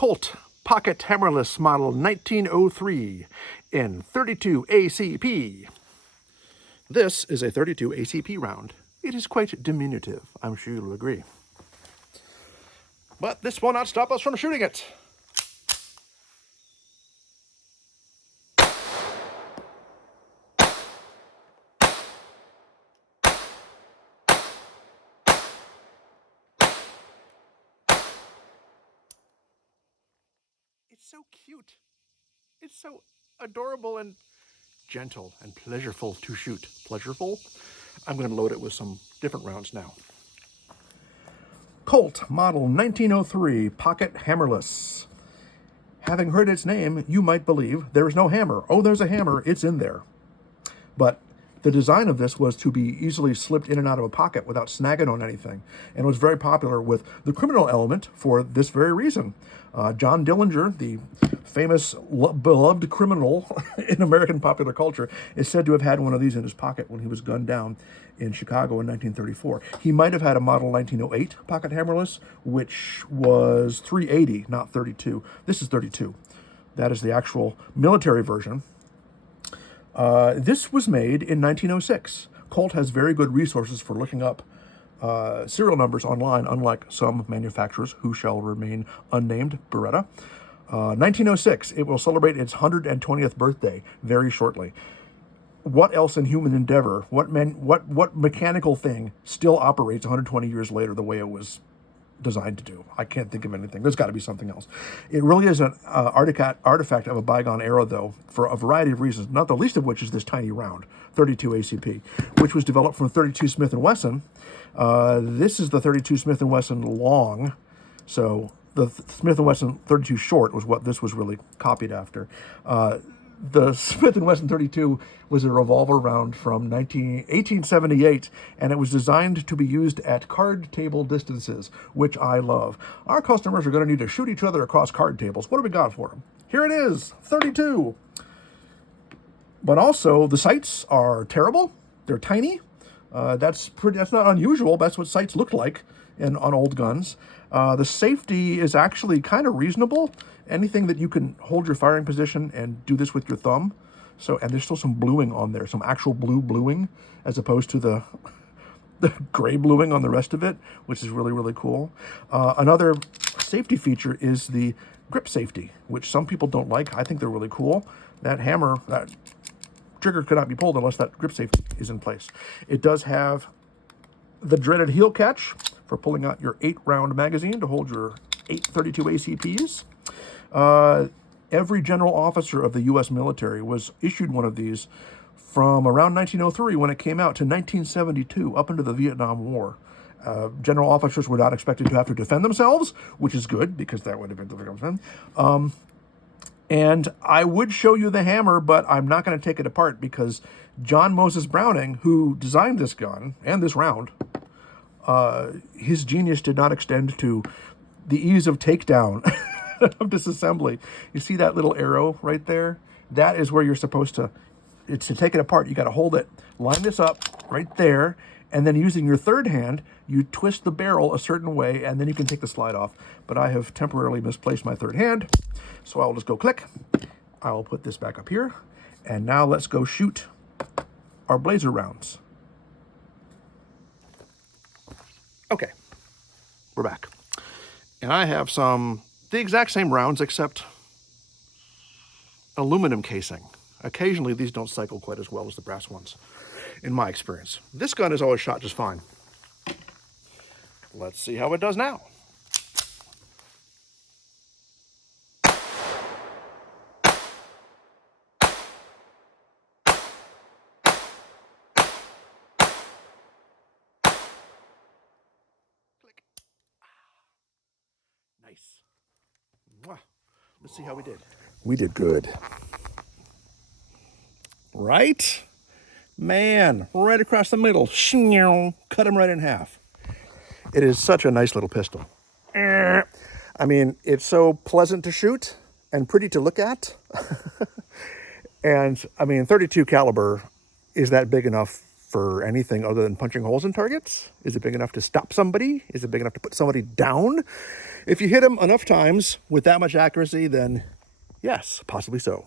Colt Pocket Hammerless Model 1903 in 32 ACP. This is a 32 ACP round. It is quite diminutive, I'm sure you'll agree. But this will not stop us from shooting it. It's so cute. It's so adorable and gentle and pleasureful to shoot. Pleasureful? I'm going to load it with some different rounds now. Colt Model 1903 Pocket Hammerless. Having heard its name, you might believe there is no hammer. Oh, there's a hammer. It's in there. But the design of this was to be easily slipped in and out of a pocket without snagging on anything. And it was very popular with the criminal element for this very reason. John Dillinger, the famous beloved criminal in American popular culture, is said to have had one of these in his pocket when he was gunned down in Chicago in 1934. He might have had a model 1908 pocket hammerless, which was .380, not .32. This is .32. That is the actual military version. This was made in 1906. Colt has very good resources for looking up serial numbers online, unlike some manufacturers who shall remain unnamed, Beretta. 1906, it will celebrate its 120th birthday very shortly. What else in human endeavor, what mechanical thing still operates 120 years later the way it was designed to do? I can't think of anything. There's got to be something else. It really is an artifact of a bygone era, though, for a variety of reasons, not the least of which is this tiny round, 32 ACP, which was developed from 32 Smith & Wesson. This is the 32 Smith & Wesson long, so the Smith & Wesson 32 short was what this was really copied after. The Smith & Wesson 32 was a revolver round from 1878, and it was designed to be used at card table distances, which I love. Our customers are going to need to shoot each other across card tables. What do we got for them? Here it is, 32. But also, the sights are terrible. They're tiny. That's not unusual. That's what sights looked like on old guns. The safety is actually kind of reasonable. Anything that you can hold your firing position and do this with your thumb. And there's still some bluing on there, some actual blue bluing, as opposed to the gray bluing on the rest of it, which is really, really cool. Another safety feature is the grip safety, which some people don't like. I think they're really cool. That hammer, that trigger cannot be pulled unless that grip safety is in place. It does have the dreaded heel catch for pulling out your 8-round magazine to hold your 832 ACPs. Every general officer of the U.S. military was issued one of these from around 1903 when it came out to 1972, up into the Vietnam War. General officers were not expected to have to defend themselves, which is good because that would have been difficult. And I would show you the hammer, but I'm not going to take it apart because John Moses Browning, who designed this gun and this round, his genius did not extend to the ease of takedown of disassembly. You see that little arrow right there? That is where you're supposed to, it's to take it apart. You got to hold it, line this up right there, and then using your third hand, you twist the barrel a certain way, and then you can take the slide off. But I have temporarily misplaced my third hand, so I'll just go click. I'll put this back up here, and now let's go shoot our blazer rounds. Okay, we're back. And I have the exact same rounds except aluminum casing. Occasionally these don't cycle quite as well as the brass ones, in my experience. This gun is always shot just fine. Let's see how it does now. Click. Nice. Let's see how we did. We did good. Right? Man, right across the middle. Cut him right in half. It is such a nice little pistol. I mean, it's so pleasant to shoot and pretty to look at. And, I mean, 32 caliber, is that big enough for anything other than punching holes in targets? Is it big enough to stop somebody? Is it big enough to put somebody down? If you hit them enough times with that much accuracy, then yes, possibly so.